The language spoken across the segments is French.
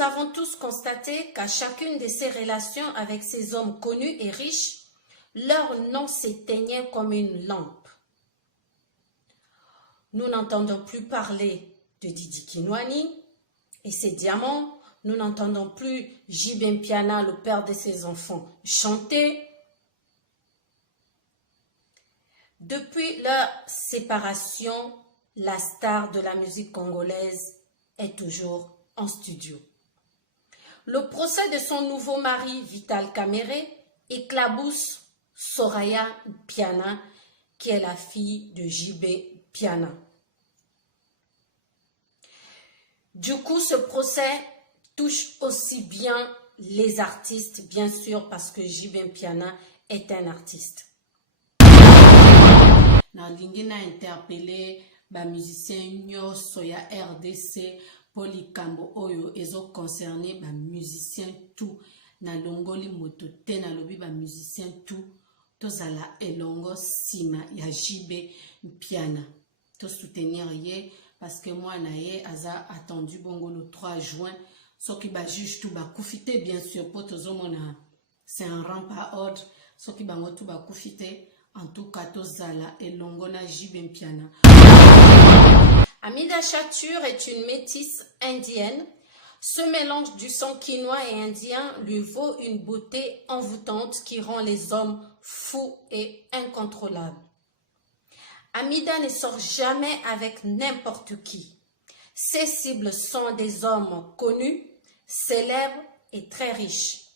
nous avons tous constaté qu'à chacune de ces relations avec ces hommes connus et riches, leur nom s'éteignait comme une lampe. Nous n'entendons plus parler de Didi Kinwani et ses diamants. Nous n'entendons plus JB Mpiana, le père de ses enfants, chanter. Depuis leur séparation, la star de la musique congolaise est toujours en studio. Le procès de son nouveau mari, Vital Kamerhe, éclabousse Soraya Mpiana, qui est la fille de JB Mpiana. Du coup, ce procès touche aussi bien les artistes, bien sûr, parce que JB Mpiana est un artiste. Nalingi na interpellé ba musicien nyonso ya RDC polikambo oyo ezo concerné ba musicien tout na longoli moto te na lobi ba musicien tout tozala elongo sima ya JB Mpiana to soutenir ye parce que moi na ye aza attendu bongo le 3 juin soki ba juge tout ba kufite bien sûr po tozomona c'est un rang par ordre soki bango tout ba kufite. En tout cas, tozala et longona JB Mpiana. Amida Shatur est une métisse indienne. Ce mélange du sang quinois et indien lui vaut une beauté envoûtante qui rend les hommes fous et incontrôlables. Amida ne sort jamais avec n'importe qui. Ses cibles sont des hommes connus, célèbres et très riches,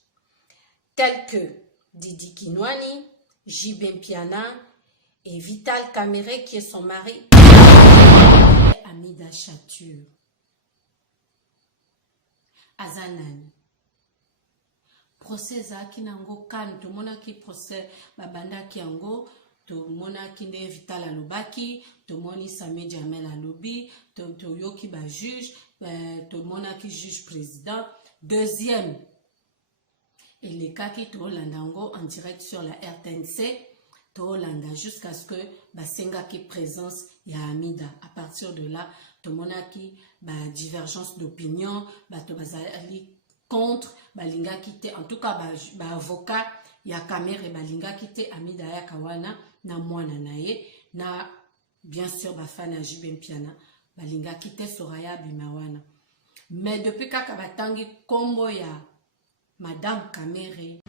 tels que Didi Kinwani, JB Mpiana et Vital Kamerhe qui est son mari. Amida Shatur. Azanan. Procès zaki nango kan to mona ki procès babanda ki ango to mona ki ne Vital alobaki to moni Samé Jamel alobi to yoki ba juge to mona ki juge président. Deuxième. Et les cas qui Tolandango en direct sur la RTNC, Tolanda jusqu'à ce que Basenga qui présence ya Amida. À partir de là, Tomona qui divergence d'opinion, Bazali contre, Balinga qui te, en tout cas, avocat, ya Kamerhe Balinga qui te Amida ya Kawana, na mwana nae, na bien sûr Bafana JB Mpiana, Balinga qui te Soraya Bimawana. Mais depuis Kakabatangi Kombo ya Madame Kamerhe.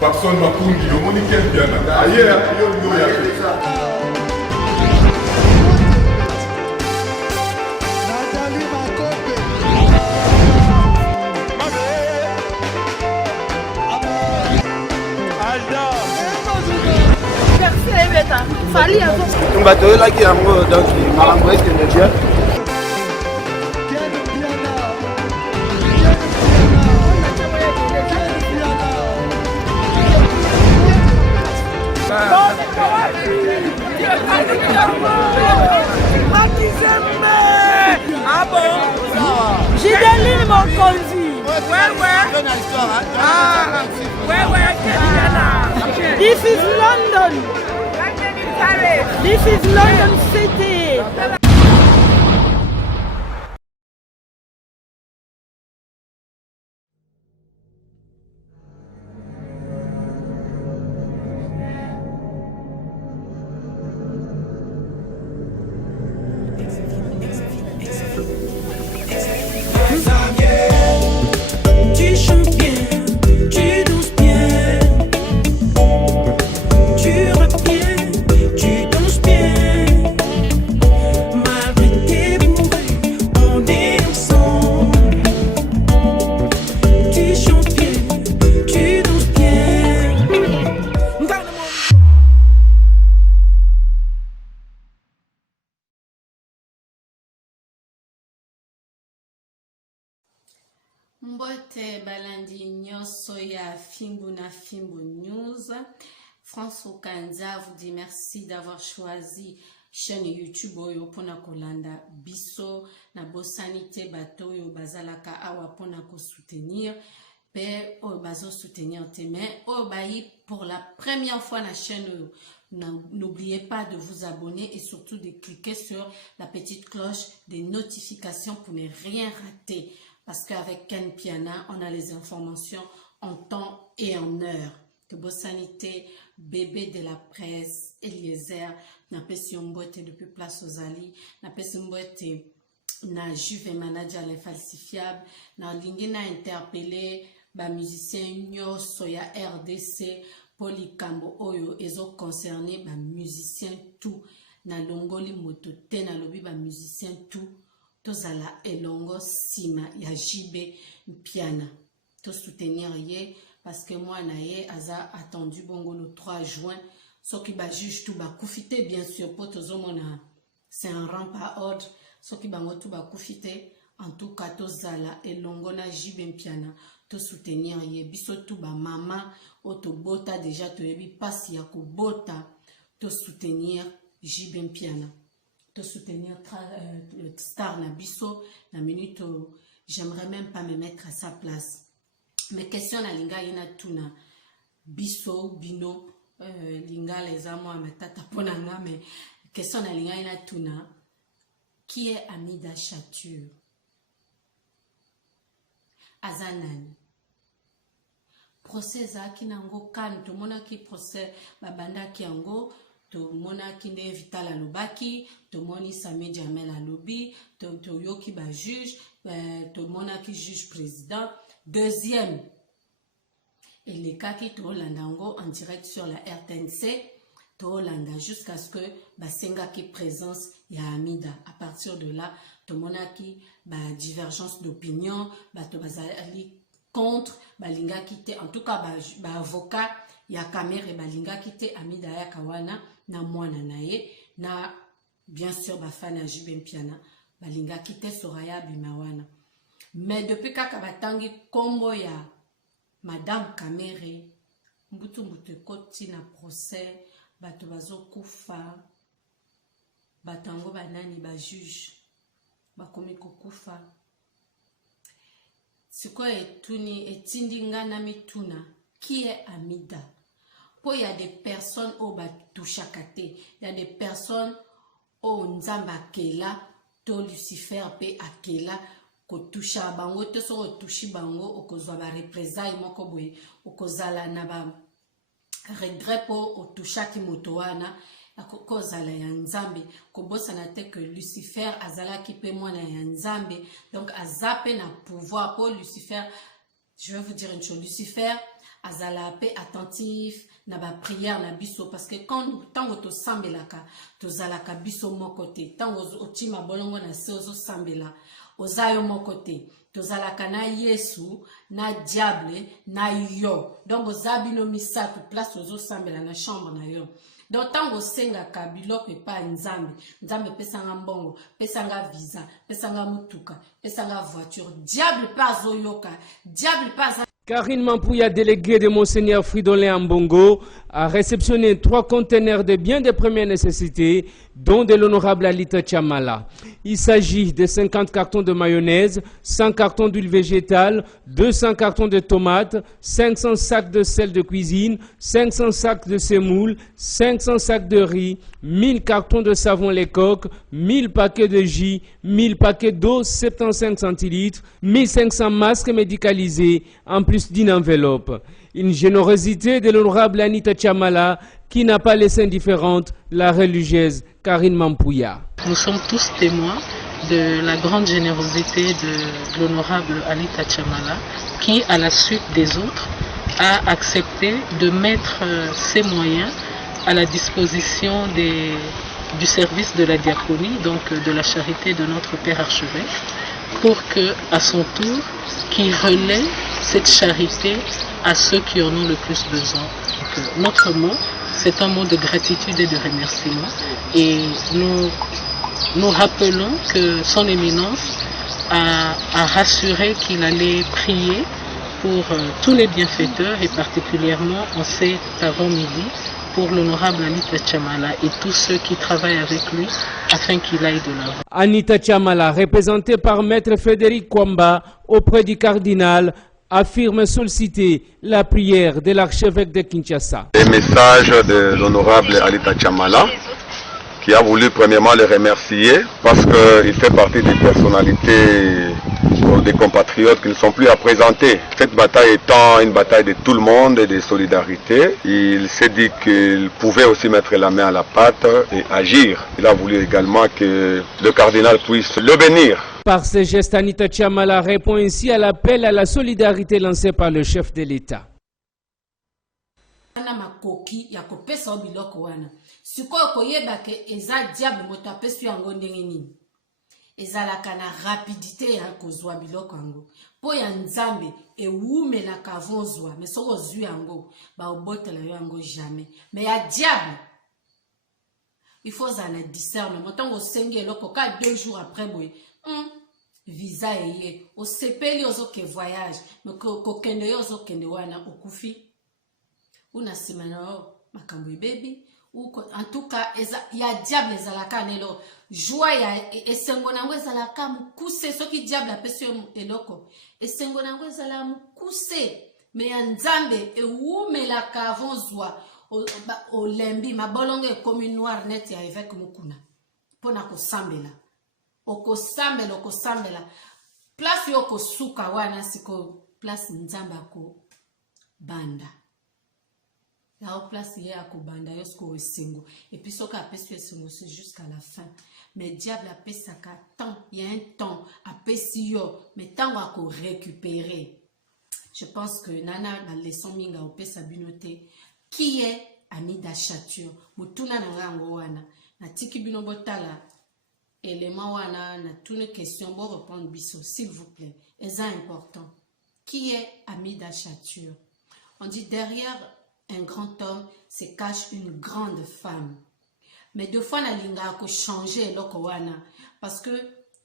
Personne m'a pour dire, on est quel bien. Ailleurs, il y a On va te là qui est en mode donc il m'a envoyé ce que je dis. Ah bon? J'ai des lignes mon conduit. Ouais. Ah, ouais. This is London. This is London City. Tu chantes bien, tu danses bien, tu rappes bien, tu danses bien. Malgré tes bourrées, on est ensemble. Tu chantes bien, tu danses bien. Mbote balandi nyoso ya Fimbu na Fimbu News. François Kanza vous dit merci d'avoir choisi chaîne YouTube oyo pona kolanda biso na bosanité bato oyo bazalaka awa pona ko soutenir pe oyo bazo soutenir te mais oyo bayi pour la première fois na chaîne, n'oubliez pas de vous abonner et surtout de cliquer sur la petite cloche des notifications pour ne rien rater. Parce qu'avec Ken Piana, on a les informations en temps et en heure. De bonne sanité, bébé de la presse, Eliezer, na pesi mbote depuis Place aux Ali, na pesi mbote na Juve Manager l'infalsifiable, na lingi na interpellé ba musicien nyoso ya RDC, Polikambo oyo ezo concerné ba musicien tout, na longoli moto te na lobi ba musicien tout, tozala elongo sima ya JB Piana, to soutenir ye, parce que moi na ye aza attendu bongo le 3 juin, ce qui va juge tout va koufiter bien sûr, pour tozomona c'est un rang par ordre, ce qui va tout va koufiter, en tout cas tozala elongo na JB Piana, to soutenir ye, biso tout ba mama, oto bota déjà to yebi pasi ya ko bota, to soutenir JB Piana, to soutenir le star na biso, na minute j'aimerais même pas me mettre à sa place. Mais question na linga ina tuna biso bino linga les amo à tata ponanga, mais question na linga ina tuna qui est Amida Chature Azanani procès za kinango kan to mona ki procès babanda kiango to mona ki ne vital alobaki to moni Samé Jamel alobi to yoki ba juge to mona ki juge président. Deuxième, et les cas qui Tolandango en direct sur la RTNC, Tolanda jusqu'à ce que Basenga qui présence ya Amida. À partir de là, Tomonaki, divergence d'opinion, Tobazali contre, Balinga quitté, en tout cas, avocat, ya Kamere, Balinga quitté Amida ya Kawana, na mwana nae, na bien sûr, Bafana JB Piana, Balinga quitté Soraya Bimawana. Mais depuis Kakabatangi Kombo ya Madame Kamere, mbutu koti na procès, bato bazo kufa, batango banani ba juge, bakomi kufa. Siko etuni etindinga na mituna, qui est Amida? Po il y a des personnes au batouchakate, il y a des personnes au nzamba kela, to Lucifer pe akela, ko toucha bango te so touchi bango okozwa ba représailles moko boye okozala na ba regret po o toucha ki moto wana akozala ya nzambe ko bosana te que Lucifer azala ki pe mwana ya nzambe, donc azape na pouvoir pour Lucifer. Je vais vous dire une chose, Lucifer azala pe attentif na ba prière na biso, parce que quand tango to sambelaka to zalaka biso moko te, tango otima bolongo na se ozo sambela ozayo mokote, tozalaka na Yesu, na diable, na yo. Donc ozabino misatu place ozo sambela na chambre na yo. Donc tango senga kabiloko epa nzambe, nzambe pesanga mbongo, pesanga visa, pesanga mutuka, pesanga voiture. Diable pas oyoka, diable pas. Karine Mampouya, déléguée de Monseigneur Fridolin Ambongo, a réceptionné 3 conteneurs de biens de première nécessité, dont de l'honorable Alita Chamala. Il s'agit de 50 cartons de mayonnaise, 100 cartons d'huile végétale, 200 cartons de tomates, 500 sacs de sel de cuisine, 500 sacs de semoule, 500 sacs de riz, 1000 cartons de savon Lecoq, 1000 paquets de jus, 1000 paquets d'eau 75 centilitres, 1500 masques médicalisés, en plus d'une enveloppe. Une générosité de l'honorable Anita Chamala qui n'a pas laissé indifférente la religieuse Karine Mampouya. Nous sommes tous témoins de la grande générosité de l'honorable Anita Chamala qui, à la suite des autres, a accepté de mettre ses moyens à la disposition du service de la diaconie, donc de la charité de notre Père Archevêque, pour que, à son tour, qu'il relaie cette charité à ceux qui en ont le plus besoin. Donc, notre mot, c'est un mot de gratitude et de remerciement. Et nous rappelons que son éminence a rassuré qu'il allait prier pour tous les bienfaiteurs et particulièrement en cet avant-midi pour l'honorable Anita Chamala et tous ceux qui travaillent avec lui afin qu'il aille de l'avant. Anita Chamala, représentée par Maître Frédéric Kwamba auprès du cardinal, affirme solliciter la prière de l'archevêque de Kinshasa. Les messages de l'honorable Alita Chamala, qui a voulu premièrement le remercier parce qu'il fait partie des personnalités des compatriotes qui ne sont plus à présenter. Cette bataille étant une bataille de tout le monde et de solidarité, il s'est dit qu'il pouvait aussi mettre la main à la pâte et agir. Il a voulu également que le cardinal puisse le bénir. Par ce geste, Anita Chamala répond ainsi à l'appel à la solidarité lancé par le chef de l'État. Ezalaka na rapidité ya kozwa biloko yango po ya nzambe ewumelaka avozwa mais soko ozwi yango baobotela yo yango jamais mais ya diable il faut ça na discernement ntango osengi eloko ka 2 jours après boye visa eye osepeli ozoke voyage mais kokende yo ozokende wana okufi una nsima na yo makambo ebebi. En tout cas, il y a diable ezalaka nelo joie ya esengo nango ezalaka mukuse soki diable apesi eloko esengo nango ezala mukuse mais ya nzambe ewumelaka avozwa olembi mabolongo ekomi noir net ya évêque mukuna mpona kosambela okosambela place yo kosuka wana siko place nzambe akobanda la place hier à Kobanda, yosko esengo. Et puis soka apesi esengo c'est jusqu'à la fin. Mais diable apesi saka temps, il y a un temps apesi yo, mais temps à ko récupérer. Je pense que nana la leçon minga opesa binote qui est Amida Chature. Mutuna na ngango wana. Na tiki bino botala élément wana na toutes les questions bon répondre biso s'il vous plaît. Et c'est important. Qui est Amida Chature? On dit derrière un grand homme se cache une grande femme. Mais deux fois, na linga ko changer loko wana parce que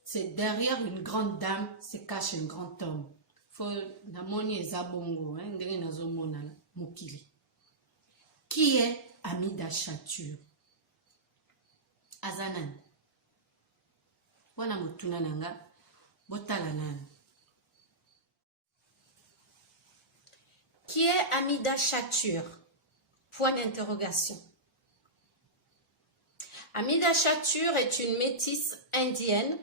c'est derrière une grande dame se cache un grand homme. Faut na moni ezabongo ndenge nazo mona mukili. Qui est Amida Chature? Azanan. Wana mutuna nanga botala nana. Qui est Amida Chature? Point d'interrogation. Amida Chature est une métisse indienne.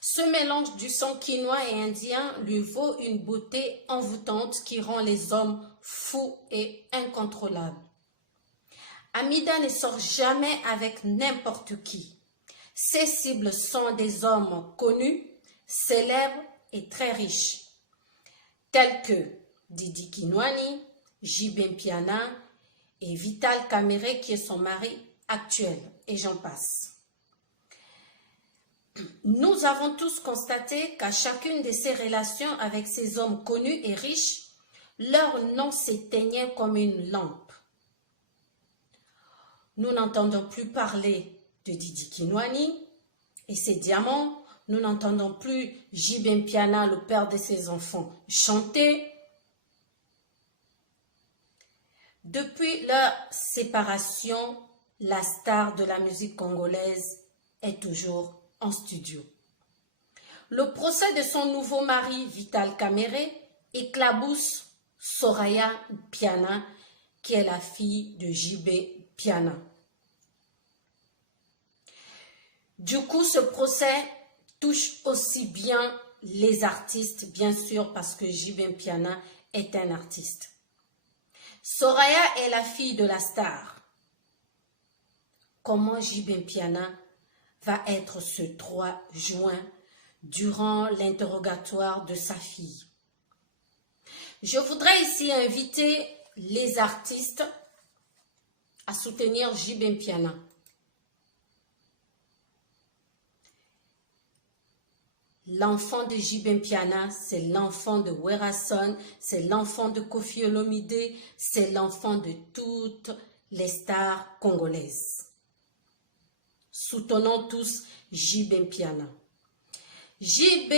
Ce mélange du sang quinois et indien lui vaut une beauté envoûtante qui rend les hommes fous et incontrôlables. Amida ne sort jamais avec n'importe qui. Ses cibles sont des hommes connus, célèbres et très riches, tels que Didi Kinwani, J.B. Mpiana et Vital Kamerhe qui est son mari actuel, et j'en passe. Nous avons tous constaté qu'à chacune de ces relations avec ces hommes connus et riches, leur nom s'éteignait comme une lampe. Nous n'entendons plus parler de Didi Kinwani et ses diamants, nous n'entendons plus J.B. Mpiana, le père de ses enfants, chanter. Depuis leur séparation, la star de la musique congolaise est toujours en studio. Le procès de son nouveau mari, Vital Kamerhe, éclabousse Soraya Mpiana, qui est la fille de J.B. Mpiana. Du coup, ce procès touche aussi bien les artistes, bien sûr, parce que J.B. Mpiana est un artiste. Soraya est la fille de la star. Comment J.B. Mpiana va être ce 3 juin durant l'interrogatoire de sa fille? Je voudrais ici inviter les artistes à soutenir J.B. Mpiana. L'enfant de J.B. Mpiana, c'est l'enfant de Werason, c'est l'enfant de Koffi Olomide, c'est l'enfant de toutes les stars congolaises. Soutenons tous J.B. Mpiana. J.B.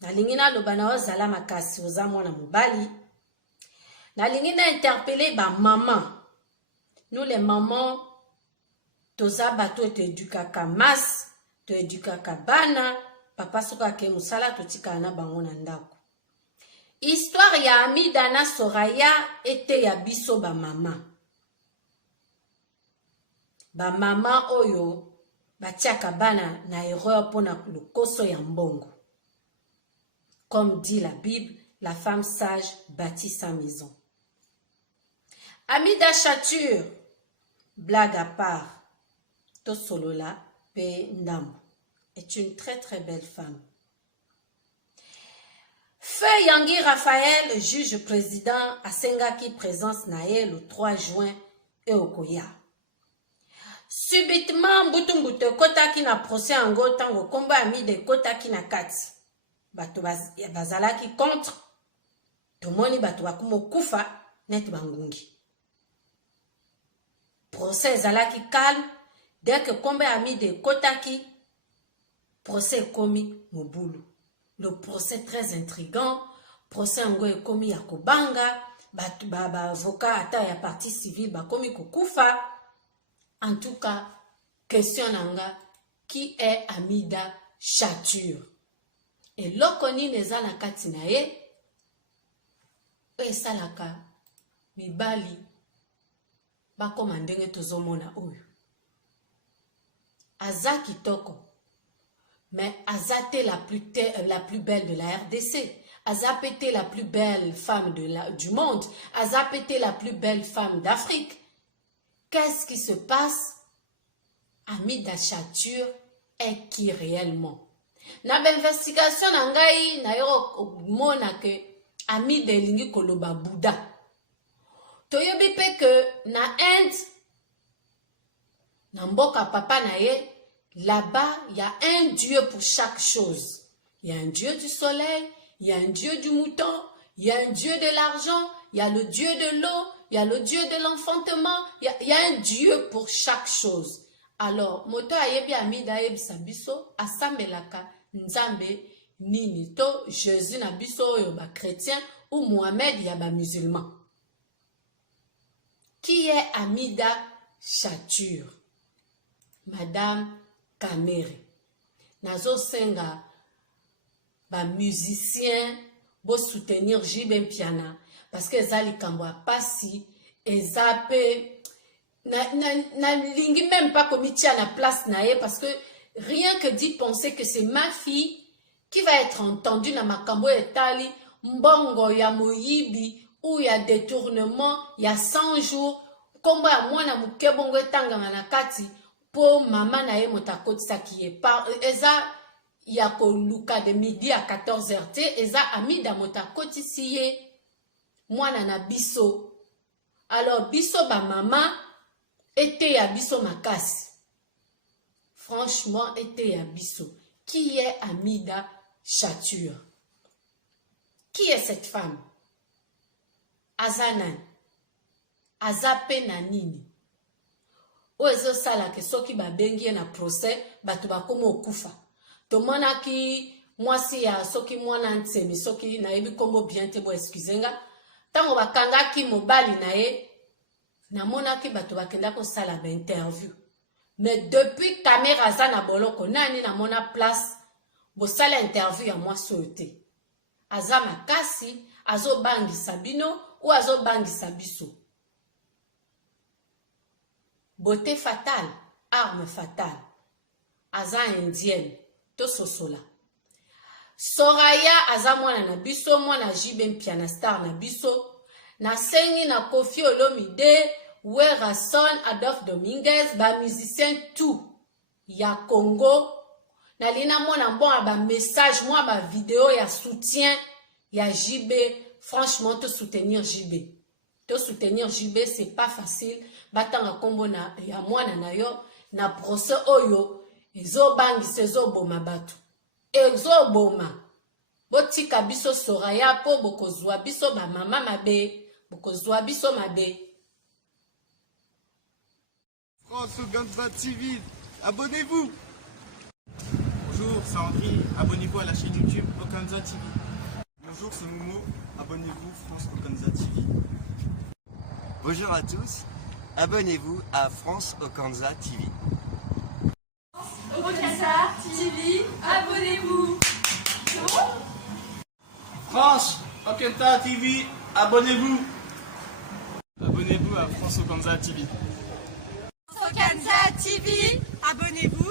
Nalingina lobana ozala makasi oza mwana mobali. Nalingina interpeller ba maman. Nous les mamans, toza bato te edukaka mas, te edukaka bana. Papa soka ke musala totika na bango na ndako. Histoire ya Amida na Soraya ete ya biso ba mama. Ba mama oyo batiaka bana na erreur pona lokoso ya mbongo. Comme dit la Bible, la femme sage bâtit sa maison. Amida Chature, blague à part, Tosolola Pe Ndambo est une très très belle femme. Feu Yangi Raphaël, juge président à Sengaki présence nae le 3 juin et Okoya. Subitement, Mbutumbuto Kotaki na procès en go tango combat ami de Kotaki na kati. Bato bazalaki contre. Tomoni bato bakumo kufa net bangungi. Procès zalaki calme. Dès que combat ami de Kotaki, procès komi Mobulu. Le procès très intriguant, procès ngo ekomi ya kobanga, avocat ata ya partie civile bakomi kokufa. En tout cas, question nanga, qui est Amida Chature? Et lokoni neza na kati na ye, esalaka mibali bakoma ndenge tozomona oyo. Aza kitoko. Mais Azate la plus belle de la RDC. Azap était la plus belle femme du monde. Azap était la plus belle femme d'Afrique. Qu'est-ce qui se passe? Amida Chature est qui réellement? Na investigation nangai na yo mona ke Amida lingi koloba Bouddha. Toyobi pe que na Inde na mboka papa na ye. Là-bas, il y a un Dieu pour chaque chose. Il y a un Dieu du soleil, il y a un Dieu du mouton, il y a un Dieu de l'argent, il y a le Dieu de l'eau, il y a le Dieu de l'enfantement, il y a un Dieu pour chaque chose. Alors, moto ayebi Amida ayebi sabiso, asambelaka nzambe nini to Jésus na biso yoba chrétien ou Mohamed yaba musulman. Qui est Amida Chature? Madame Kamere. Nazo senga ba musicien bo soutenir Jibe Piana parce que ezali kambo pasi ezape na lingi même pas comme tia na place nae parce que rien que d'y penser que c'est ma fille qui va être entendue na makambo etali mbongo ya moyibi ou ya détournement ya 100 jours kombo ya mwana muke bongo etanga na kati. Pour maman na ye motakotisa qui est par eza yako luka de midi à 14h te eza Amida motakotisi ye mwana na biso. Alors biso ba maman était ya biso makasi. Franchement était ya biso. Qui est Amida Chature? Qui est cette femme? Azanan. Azape na nini? Oezo sala ke soki ba bengi na procès bato bakoma okufa. Tomona ki mwasi ya soki mwana nsemi soki na yebi kombo bien te bo excusenga. Tango bakanga ki mobali na ye namona ki bato bakenda ko sala ba interview. Mais depuis caméra za na boloko nani namona place bo sala interview ya mwasi ote. Aza makasi azo bangi sabino ou azo bangi sabiso. Beauté fatale, arme fatale. Aza indienne, to sosola. Soraya aza mwana na biso, mwana Jibe Piana star na biso. Na sengi na Kofi Olomide, Werason, Adolphe Dominguez, ba musicien tout. Ya Congo. Na lina mwana bon ba message, moi ba vidéo ya soutien, ya Jibe. Franchement, te soutenir Jibe. Te soutenir Jibe, c'est pas facile. Batanga kombo na ya mwana na yo na procès oyo ezo bangi sezo boma batu ezo boma botika biso Soraya po bokozwa biso ba mama mabe bokozwa biso mabe. France Okanza TV, abonnez-vous. Bonjour, c'est André, abonnez-vous à la chaîne YouTube Okanza TV. Bonjour, c'est Momo, abonnez-vous France Okanza TV. Bonjour à tous. Abonnez-vous à France Okanza TV. Okanza TV, abonnez-vous. France Okenta TV, abonnez-vous. Abonnez-vous à France Okanza TV. Okanza TV, abonnez-vous.